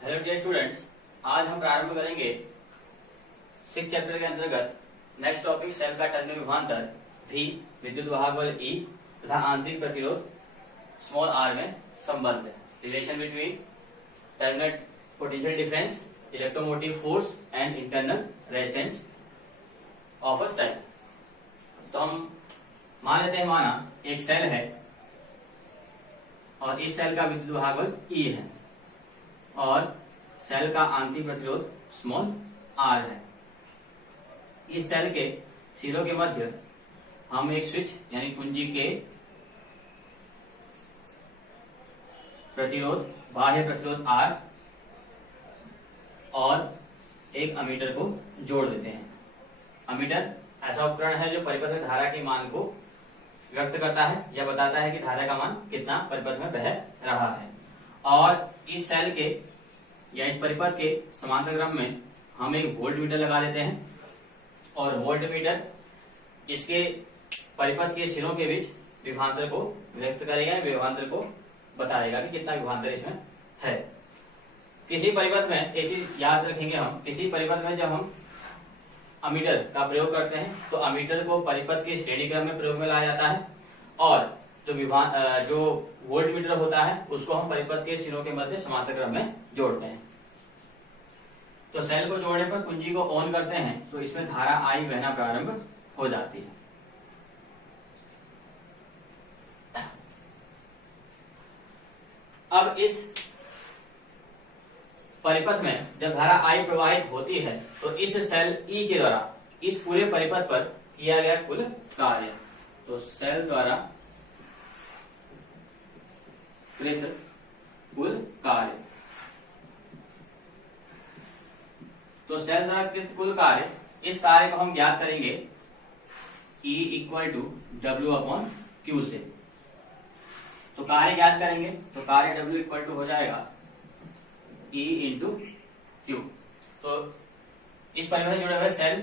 Hello dear students, आज हम प्रारंभ करेंगे 6 चैप्टर के अंतर्गत नेक्स्ट टॉपिक सेल का टर्मिनल विभवांतर V, विद्युत वाहक बल E तथा आंतरिक प्रतिरोध स्मॉल r में संबंध है। Relation between terminal potential difference, electromotive force and internal resistance of a cell. तो हम मान लेते हैं, माना एक सेल है और इस सेल का विद्युत वाहक बल E है और सेल का आंतरिक प्रतिरोध स्मॉल r है। इस सेल के सिरों के मध्य हम एक स्विच यानी कुंजी के प्रतिरोध, बाह्य प्रतिरोध R और एक अमीटर को जोड़ देते हैं। अमीटर ऐसा उपकरण है जो परिपथ धारा के मान को व्यक्त करता है या बताता है कि धारा का मान कितना परिपथ में बह रहा है। और इस सेल के या इस परिपथ के समांतर क्रम में हम एक वोल्ट मीटर लगा देते हैं और वोल्ट मीटर इसके परिपथ के सिरों के बीच विभवांतर को व्यक्त करेगा, विभवांतर को बताएगा कि कितना विभवांतर इसमें है। किसी परिपथ में एक चीज याद रखेंगे, हम किसी परिपथ में जब हम अमीटर का प्रयोग करते हैं तो अमीटर को परिपथ के श्रेणी क्रम में प्रयोग में लाया जाता है और जो वोल्ट मीटर होता है उसको हम परिपथ के सिरों के मध्य समांतर क्रम में जोड़ते हैं। तो सेल को जोड़ने पर कुंजी को ऑन करते हैं तो इसमें धारा I बहना प्रारंभ हो जाती है। अब इस परिपथ में जब धारा I प्रवाहित होती है तो इस सेल E के द्वारा इस पूरे परिपथ पर किया गया कुल कार्य, तो सेल द्वारा कृत कुल कार्य, तो सेल द्वारा कृत कुल कार्य, इस कार्य को हम ज्ञात करेंगे E इक्वल टू W/Q से। तो कार्य ज्ञात करेंगे तो कार्य W इक्वल टू हो जाएगा E इंटू Q। तो इस परिपथ से जुड़े हुए सेल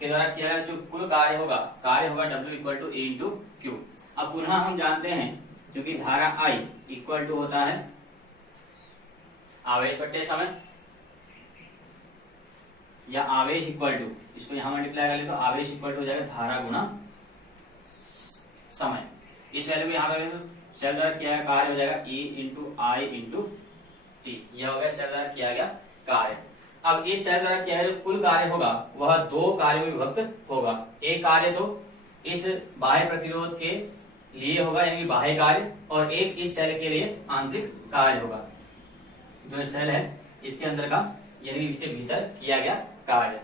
के द्वारा किया गया जो कुल कार्य होगा W equal to E into Q। अब पुनः हम जानते हैं क्योंकि धारा I इक्वल टू होता है आवेश बट्टे समय या आवेश इक्वल टू, इसको यहां मल्टीप्लाई कर ले तो आवेश इक्वल टू हो जाएगा धारा गुणा समय। इस वैल्यू को यहां पर तो सेल द्वारा किया गया कार्य हो जाएगा E into I into T। यह हो गया सेल द्वारा किया गया कार्य। अब इस सेल द्वारा किया गया जो कुल कार्य होगा वह दो कार्यों में विभक्त होगा। एक कार्य तो इस बाह्य प्रतिरोध के लिए होगा यानी कि बाह्य कार्य, और एक इस सेल के लिए आंतरिक कार्य होगा। जो सेल है इसके अंदर का यानी कि इसके भीतर किया गया कार्य,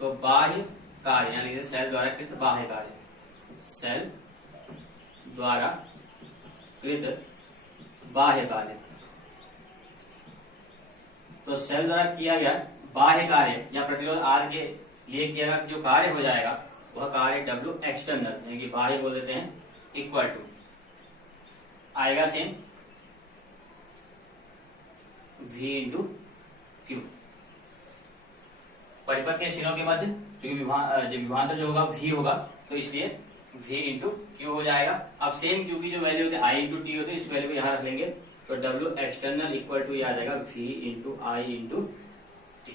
तो बाह्य कार्य यानी कि सेल द्वारा कृत बाह्य कार्य, सेल द्वारा कृत बाह्य कार्य। तो सेल द्वारा किया गया बाह्य कार्य या प्रतिरोध R के लिए किया गया जो कार्य हो जाएगा वह कार्य W एक्सटर्नल यानी कि बाह्य बोल देते हैं इक्वल टू आएगा सेम V इंटू Q। परिपथ के सिरों के मध्य क्योंकि विभवांतर जो होगा V होगा तो इसलिए V इंटू Q हो जाएगा। अब सेम Q की जो वैल्यू होती है I इंटू T होती है, इस वैल्यू को यहां रख लेंगे तो W एक्सटर्नल इक्वल टू आ जाएगा V into I into T।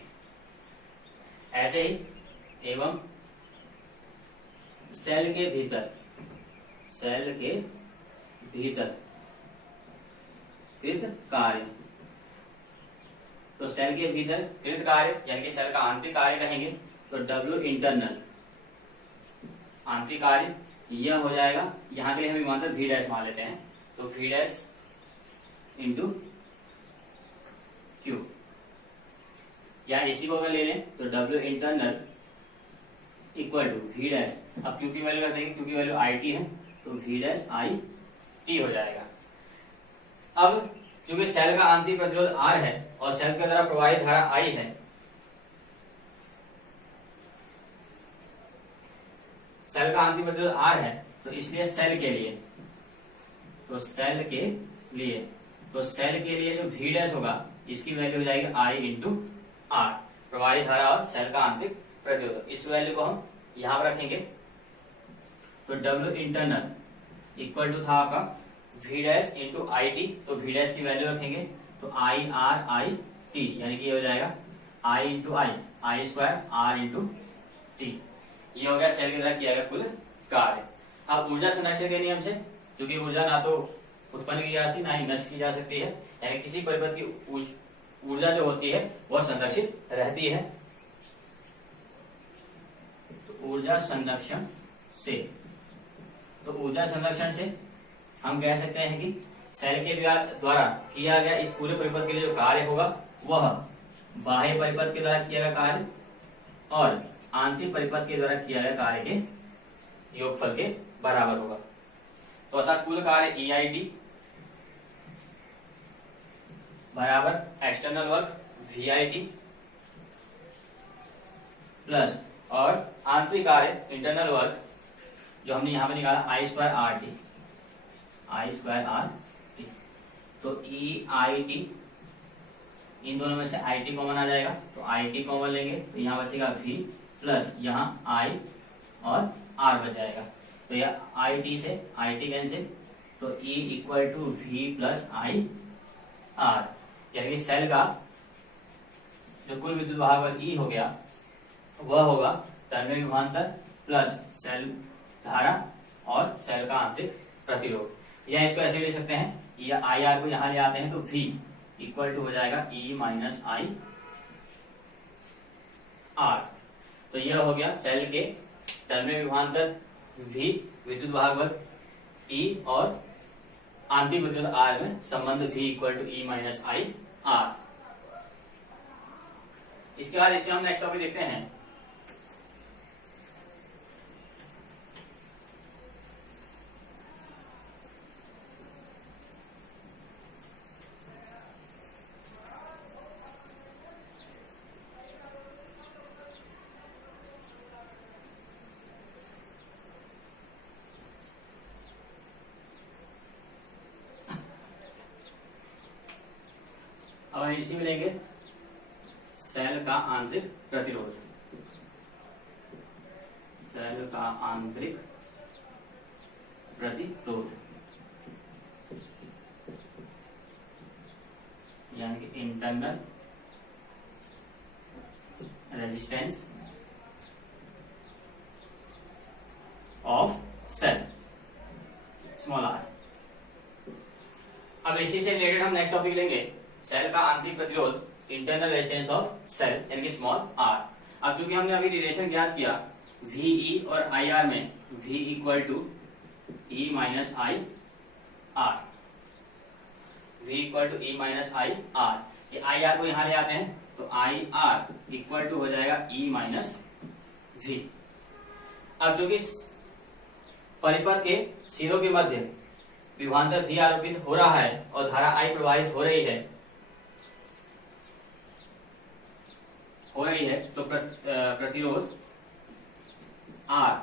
ऐसे ही एवं सेल के भीतर कृत कार्य, तो सेल के भीतर कृत कार्य यानी कि सेल का आंतरिक कार्य कहेंगे तो W इंटरनल आंतरिक कार्य यह हो जाएगा। यहां के लिए हम विभवांतर V डैश मान लेते हैं तो V डैश इंटू Q, या इसी को अगर ले लें तो W internal equal to V dash, अब Q की वैल्यू रख देंगे, Q की वैल्यू IT है तो V डैश IT हो जाएगा। अब क्योंकि सेल का आंतरिक प्रतिरोध R है और सेल के द्वारा प्रवाहित धारा I है, सेल का आंतरिक प्रतिरोध R है तो इसलिए सेल के लिए तो सेल के लिए जो V डैश होगा इसकी वैल्यू हो जाएगी I इंटू R, प्रवाहित धारा और सेल का आंतरिक प्रतिरोध। इस वैल्यू को हम यहां पर रखेंगे तो W इंटरनल इक्वल टू था आपका V dash into I T, तो वी डैश की वैल्यू रखेंगे तो आई आर आई टी, यानी कि ये हो जाएगा I into I square R into T. ये हो गया सेल के द्वारा किया गया कुल कार्य। अब ऊर्जा संरक्षण के नियम से, क्योंकि ऊर्जा ना तो उत्पन्न की जा सकती ना ही नष्ट की जा सकती है, यानी किसी परिपथ की ऊर्जा जो होती है वह संरक्षित रहती है। तो ऊर्जा संरक्षण से, तो ऊर्जा संरक्षण से हम कह सकते हैं कि सेल के द्वारा किया गया इस पूरे परिपथ के लिए जो कार्य होगा वह बाह्य परिपथ के द्वारा किया गया कार्य और आंतरिक परिपथ के द्वारा किया गया कार्य के योगफल के बराबर होगा। तो अतः कुल कार्य EIT बराबर एक्सटर्नल वर्क VIT प्लस और आंतरिक कार्य इंटरनल वर्क जो हमने यहां पे निकाला I स्क्वायर RT। तो EIT, इन दोनों में से IT कॉमन आ जाएगा तो IT कॉमन लेंगे तो यहाँ बचेगा V प्लस यहाँ I और R बच जाएगा। तो यह IT से IT कैंसिल, तो E equal to V plus I R, यानी कि सेल का जो कुल विद्युत वाहक E हो गया वह होगा टर्मिनल विभवांतर प्लस सेल धारा और सेल का आंतरिक प्रतिरोध। या इसको ऐसे ले सकते हैं, या आई आर को यहां ले आते हैं तो V इक्वल टू हो जाएगा E माइनस आई आर। तो यह हो गया सेल के टर्मिनल विभवांतर V, विद्युत वाहक बल E और आंतरिक विद्युत R में संबंध V equal to E minus I R. इसके बाद इसे हम नेक्स्ट टॉपिक देखते हैं। अब इसी में लेंगे सेल का आंतरिक प्रतिरोध। सेल का आंतरिक प्रतिरोध यानी कि internal resistance of cell small R. अब इसी से रिलेटेड हम नेक्स्ट टॉपिक लेंगे सेल का आंतरिक प्रतिरोध, इंटरनल रेजिस्टेंस ऑफ सेल यानी कि स्मॉल आर। अब चूंकि हमने अभी रिलेशन ज्ञात किया VE और IR में, V equal to E minus I R, V equal to E minus I R. ये IR को यहां ले आते हैं तो IR इक्वल टू हो जाएगा E माइनस V। अब चूंकि परिपथ के सिरों के मध्य विभवांतर V आरोपित हो रहा है और धारा I प्रवाहित हो रही है तो प्रतिरोध R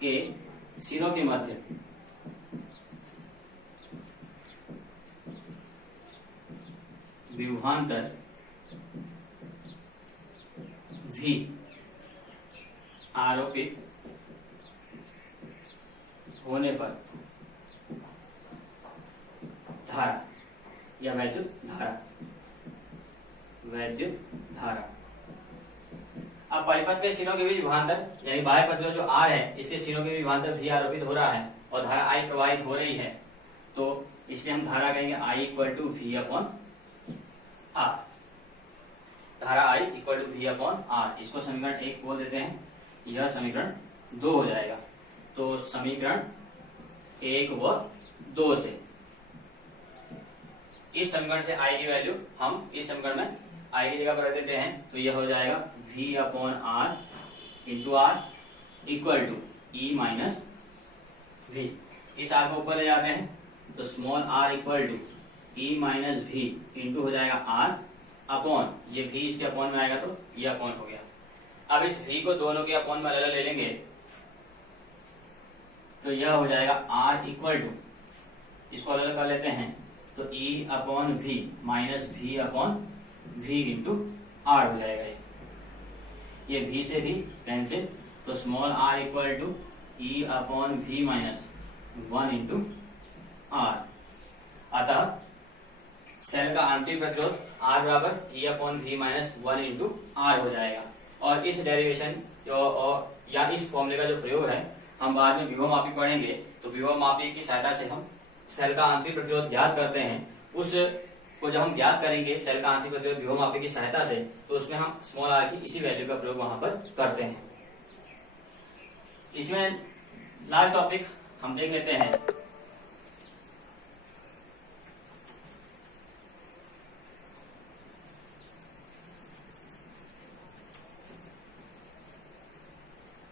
के सिरों के मध्य विभवांतर V आरोपित होने पर धारा या वैद्युत धारा। अब परिपथ के सिरों के बीच विभवांतर यानी बाह्य पथ जो R है इसके सिरों के विभवांतर V आरोपित हो रहा है और धारा I प्रवाहित हो रही है, तो इसलिए हम धारा कहेंगे I equal to V upon R। धारा I equal to V upon R, इसको समीकरण 1 बोल देते हैं, यह समीकरण 2 हो जाएगा। तो समीकरण 1 व 2 से इस समीकरण से I की वैल्यू हम इस समीकरण में I की जगह पर रख देते हैं तो यह हो जाएगा V upon R into R equal to E minus V। इस R को ऊपर ले जाते हैं तो small r equal to E minus V into हो जाएगा R अपॉन, ये V इसके अपॉन में आएगा तो ये अपॉन हो गया। अब इस V को दोनों के अपॉन में अलग ले लेंगे तो यह हो जाएगा R इक्वल टू, इसको अलग कर लेते हैं तो E upon V minus V upon V into R हो जाएगा। ये V से भी कैंसिल तो small r equal to E upon V minus 1 into R. अतः सेल का आंतरिक प्रतिरोध R बराबर E upon V minus 1 into R हो जाएगा। और इस डेरिवेशन या इस फॉर्मूले का जो प्रयोग है हम बाद में विभव मापी पढ़ेंगे, तो विभव मापी की सहायता से हम सेल का आंतरिक प्रतिरोध ज्ञात करते हैं। उस को जब हम ज्ञात करेंगे सेल का आंतरिक प्रतिरोध विभव मापी की सहायता से, तो उसमें हम स्मॉल r की इसी वैल्यू का प्रयोग वहां पर करते हैं। इसमें लास्ट टॉपिक हम देख लेते हैं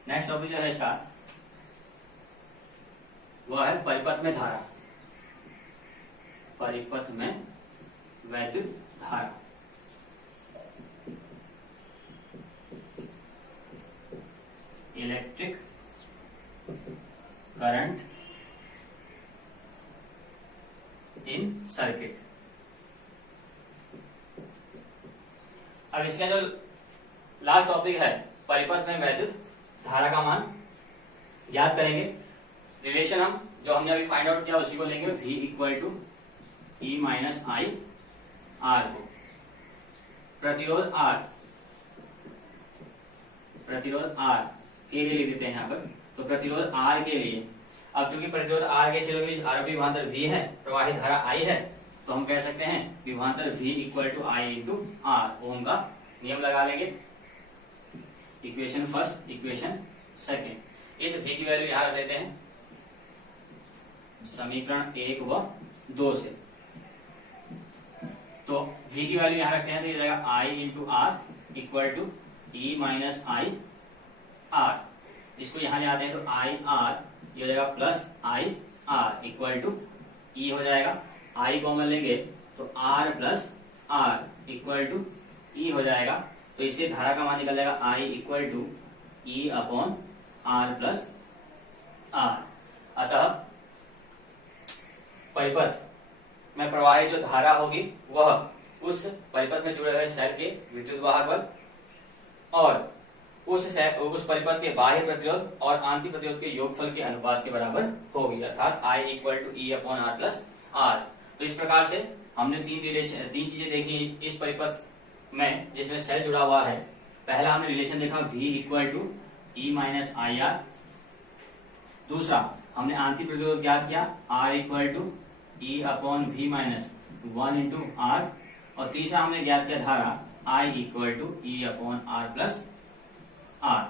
नेक्स्ट टॉपिक जो है इसका वह है परिपथ में धारा। परिपथ में वैद्युत धारा। Electric current in circuit. अब इसका जो लास्ट टॉपिक है परिपथ में वैद्युत धारा का मान ज्ञात करेंगे। रिलेशन हम जो हमने अभी फाइंड आउट किया उसी को लेंगे, V equal to E minus I R को। प्रतिरोध R के लिए लिख देते हैं यहाँ पर। तो प्रतिरोध R के लिए, अब चूंकि प्रतिरोध R के सिरों के बीच आरोपी विभवांतर V है, प्रवाहित धारा I है, तो हम कह सकते हैं विभवांतर V equal to I into R. Ohm का नियम लगा लेंगे। Equation first, equation second. इस V की वैल्यू यहां रख लेते हैं समीकरण 1 व 2 से। तो V की वैल्यू यहां रखते हैं तो ये जाएगा I into R equal to E minus I R. इसको यहां ले आते हैं तो आई आर ये हो जाएगा plus I R equal to E हो जाएगा। I कॉमन लेंगे तो R plus R equal to E हो जाएगा। तो इससे धारा का मान निकल जाएगा I equal to E upon R plus R. अतः परिपथ में प्रवाहित जो धारा होगी वह उस परिपथ में जुड़े हुए सेल के विद्युत वाहक बल और उस परिपथ के बाह्य प्रतिरोध और आंतरिक प्रतिरोध के योगफल के अनुपात के बराबर होगी, अर्थात I equal to E upon R plus R. तो इस प्रकार से हमने तीन चीजें देखी इस परिपथ में जिसमें सेल जुड़ा हुआ है। पहला हमने रिलेशन देखा V equal to E minus I R. दूसरा हमने आंतरिक प्रतिरोध ज्ञात किया R equal to E upon V minus 1 into R. और तीसरा हमने ज्ञात किया धारा I equal to E upon R plus are.